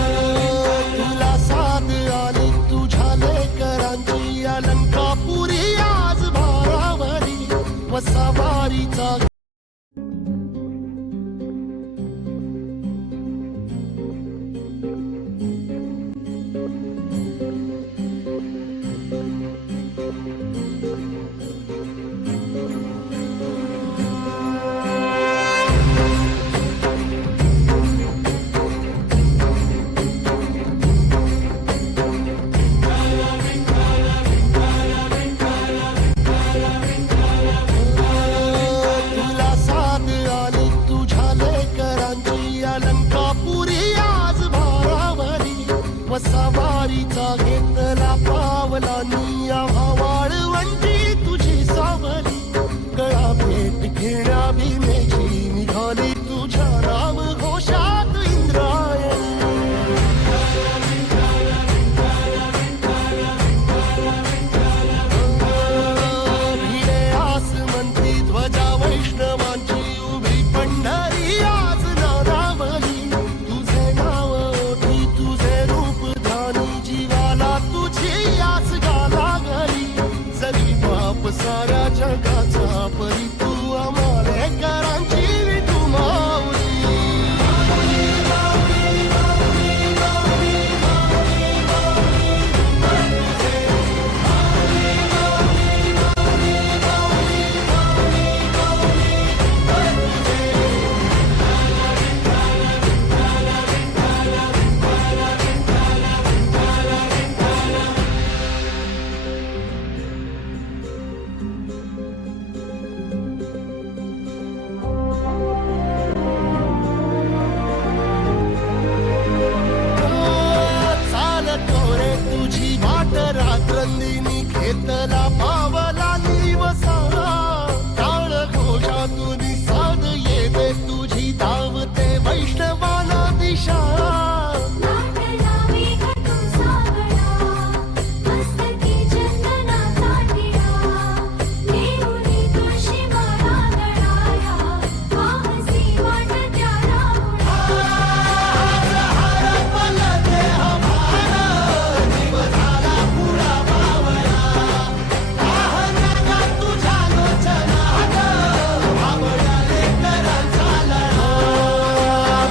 तुला साथ आली तुझ्या लेकरांची अलंकापुरी आज भारावरी वसावारीचा तुला साथ आली तुझ्या लेकरांची अलंकापुरी आज भारावरी वसावारीचा घेतला पावलांनी आम्हा वाळवंटी तुझी सावली गळा भेट घेण्या भीमेची निघाली तुझ्या राम घोषात इंद्रायणी भिडे आसमंती ध्वजा वैष्णवांची उभी पंढरी आज नारावली तुझे नाव ओठी तुझे रूप ध्यानी जीवाला तुझी आस गाला गली जरी बाप साऱ्या जगाचा परी तू आम्हाला करांची विठू माऊली चालतो रे तुझी वाट रात्रंदिनी घेतला पावला निवसाला टाळ घोषातून साध येते तुझी धावते वैष्णवाला दिशा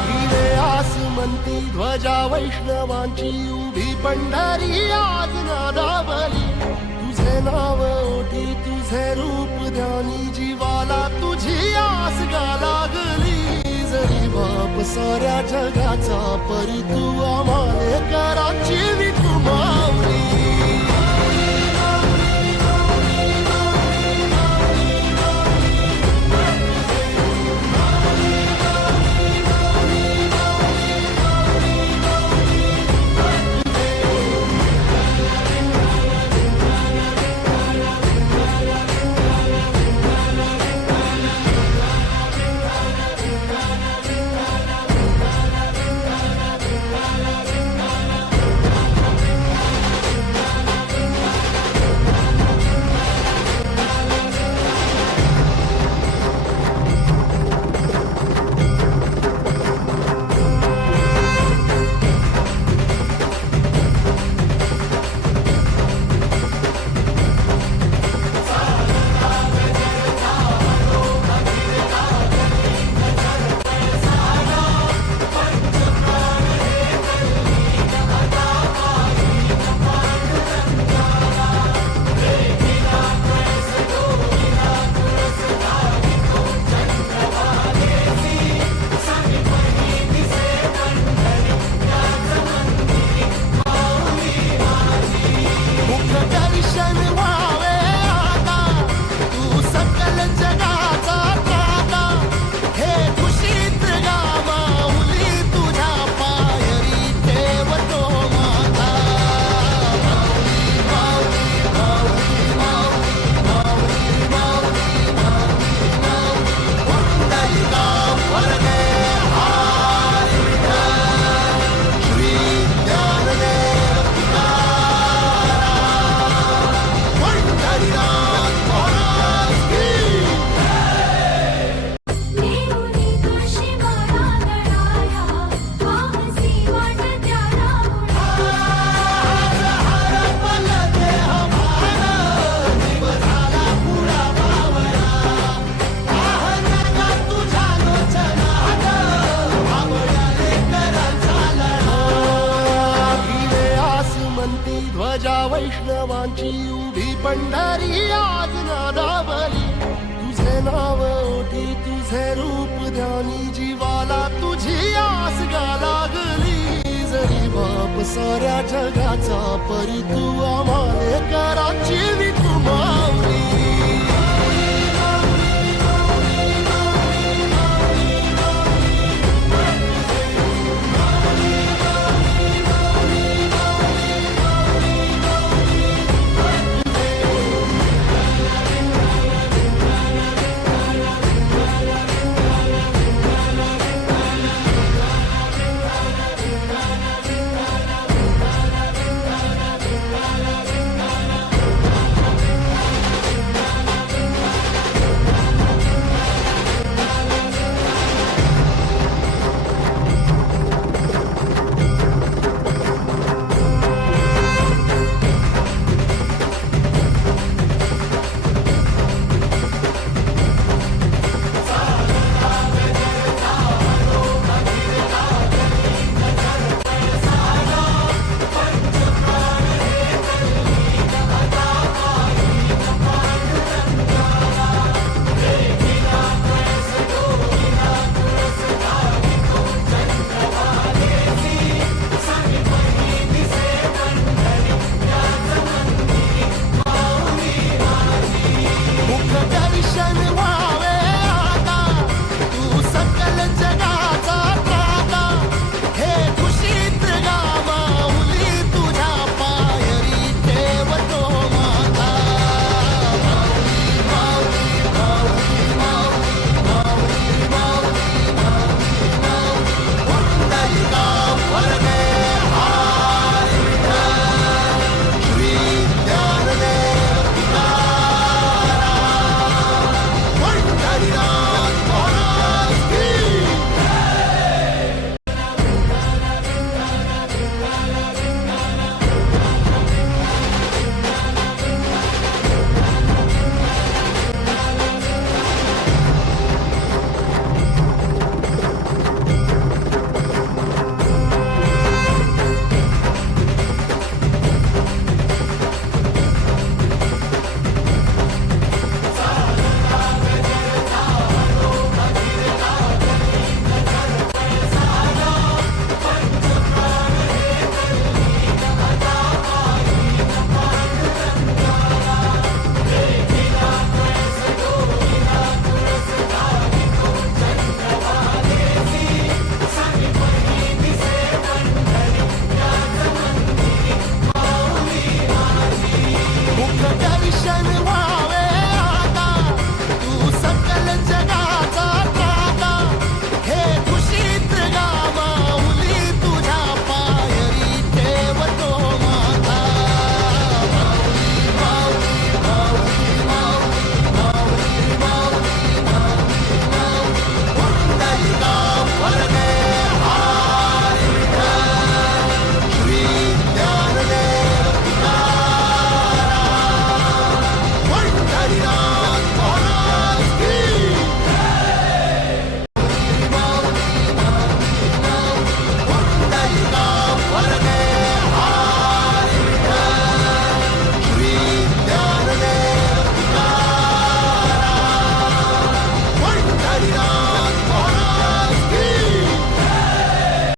भिडे आसमंती ध्वजा वैष्णवांची उभी पंढरी आज नादावली तुझे नाव ओठी तुझे रूप ध्यानी जीवाला तुझी आस गा लागली जरी बाप साऱ्या जगाचा परी तू आम्हाला कराची विठू माऊली ध्वजा वैष्णवांची उभी पंढरी आज नादावली तुझे नाव ओठी तुझे रूप ध्यानी जीवाला तुझी आस गा लागली जरी बाप साऱ्या जगाचा परी तू आम्हाले कराची